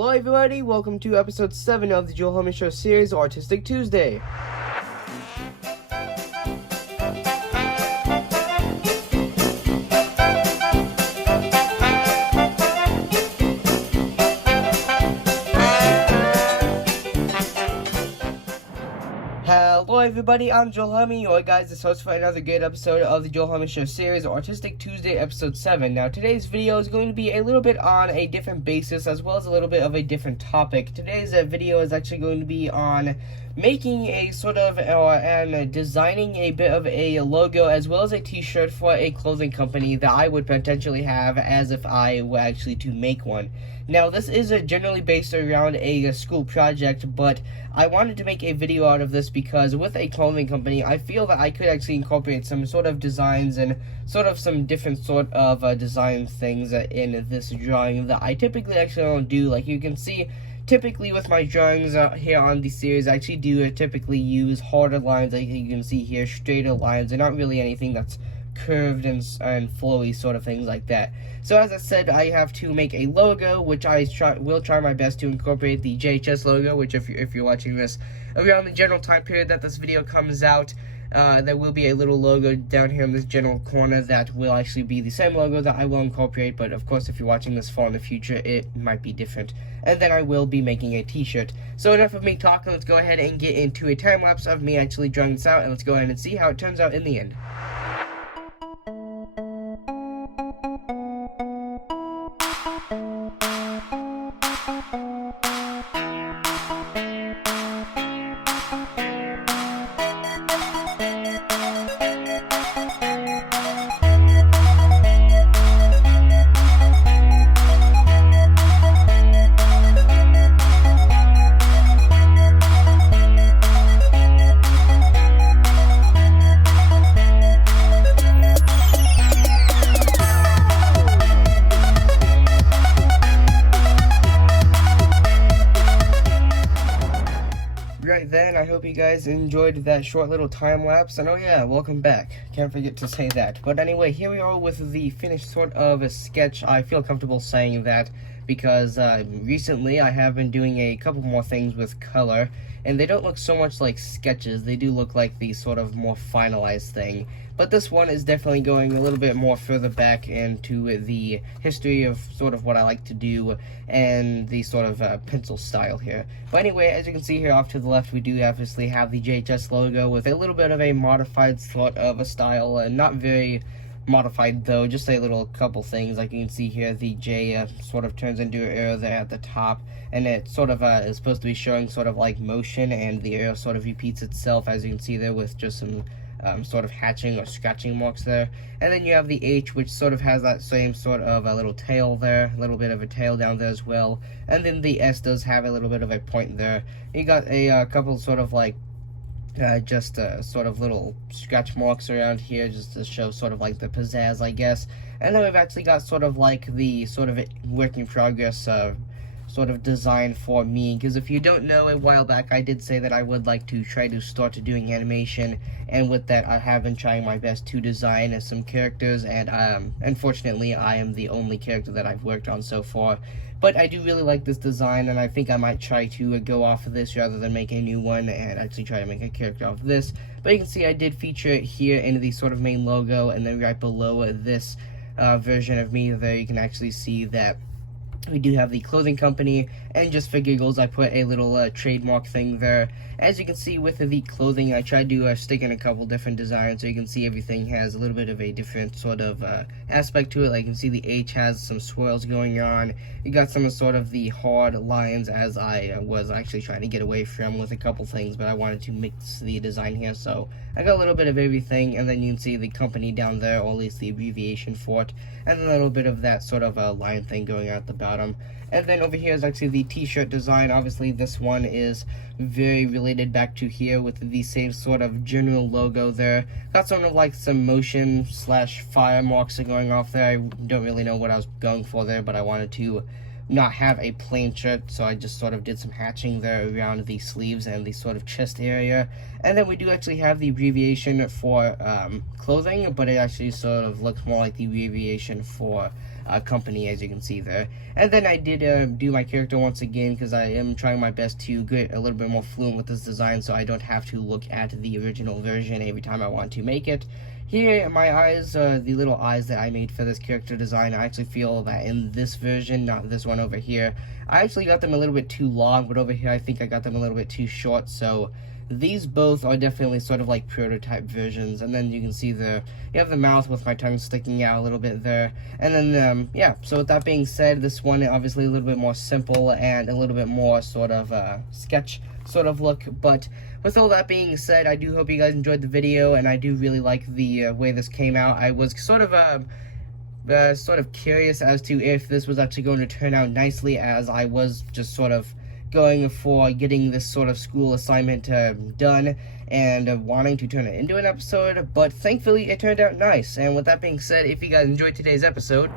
Hello everybody, welcome to episode 7 of the Joel Homie Show series, Artistic Tuesday. Hello everybody, I'm Joel Homie, your guys' host for another great episode of the Joel Homie Show series, Artistic Tuesday episode 7. Now today's video is going to be a little bit on a different basis as well as a little bit of a different topic. Today's video is actually going to be on making a sort of, and designing a bit of a logo as well as a t-shirt for a clothing company that I would potentially have as if I were actually to make one. Now, this is generally based around a school project, but I wanted to make a video out of this because with a clothing company, I feel that I could actually incorporate some sort of designs and sort of some different sort of design things in this drawing that I typically actually don't do. Like you can see, typically with my drawings here on the series, I actually do typically use harder lines, like you can see here, straighter lines, and not really anything that's curved and flowy sort of things like that. So as I said, I have to make a logo, which I will try my best to incorporate the JHS logo, which if you're watching this around the general time period that this video comes out, there will be a little logo down here in this general corner that will actually be the same logo that I will incorporate, but of course if you're watching this far in the future, it might be different. And then I will be making a t-shirt. So enough of me talking, let's go ahead and get into a time-lapse of me actually drawing this out, and let's go ahead and see how it turns out in the end. Then I hope you guys enjoyed that short little time lapse, and oh yeah, welcome back, can't forget to say that. But anyway, here we are with the finished sort of a sketch. I feel comfortable saying that because recently I have been doing a couple more things with color, and they don't look so much like sketches, they do look like the sort of more finalized thing. But this one is definitely going a little bit more further back into the history of sort of what I like to do and the sort of pencil style here. But anyway, as you can see here off to the left, we do obviously have the JHS logo with a little bit of a modified sort of a style, not very modified though, just a little couple things. Like you can see here, the J sort of turns into an arrow there at the top, and it sort of is supposed to be showing sort of like motion, and the arrow sort of repeats itself, as you can see there, with just some sort of hatching or scratching marks there. And then you have the H, which sort of has that same sort of a little tail there, a little bit of a tail down there as well. And then the S does have a little bit of a point there. You got a couple sort of like just sort of little scratch marks around here just to show sort of like the pizzazz, I guess. And then we've actually got sort of like the sort of work in progress sort of design for me, because if you don't know, a while back I did say that I would like to try to start doing animation, and with that I have been trying my best to design some characters, and unfortunately I am the only character that I've worked on so far. But I do really like this design, and I think I might try to go off of this rather than make a new one and actually try to make a character off of this. But you can see I did feature it here in the sort of main logo, and then right below this version of me there, you can actually see that we do have the clothing company, and just for giggles I put a little trademark thing there. As you can see with the clothing, I tried to stick in a couple different designs, so you can see everything has a little bit of a different sort of aspect to it. Like you can see the H has some swirls going on. You got some of sort of the hard lines, as I was actually trying to get away from with a couple things, but I wanted to mix the design here, so I got a little bit of everything. And then you can see the company down there, or at least the abbreviation for it, and a little bit of that sort of line thing going out the bottom. And then over here is actually the t-shirt design. Obviously this one is very related back to here with the same sort of general logo there. Got sort of like some motion slash fire marks going off there. I don't really know what I was going for there, but I wanted to not have a plain shirt, so I just sort of did some hatching there around the sleeves and the sort of chest area. And then we do actually have the abbreviation for clothing, but it actually sort of looks more like the abbreviation for company, as you can see there. And then I did do my character once again, because I am trying my best to get a little bit more fluent with this design, so I don't have to look at the original version every time I want to make it. Here, my eyes, the little eyes that I made for this character design, I actually feel that in this version, not this one over here, I actually got them a little bit too long, but over here I think I got them a little bit too short, so these both are definitely sort of like prototype versions. And then you can see you have the mouth with my tongue sticking out a little bit there. And then, yeah, so with that being said, this one obviously a little bit more simple and a little bit more sort of sketch sort of look. But with all that being said, I do hope you guys enjoyed the video, and I do really like the way this came out. I was sort of curious as to if this was actually going to turn out nicely, as I was just sort of going for getting this sort of school assignment done and wanting to turn it into an episode, but thankfully it turned out nice. And with that being said, if you guys enjoyed today's episode,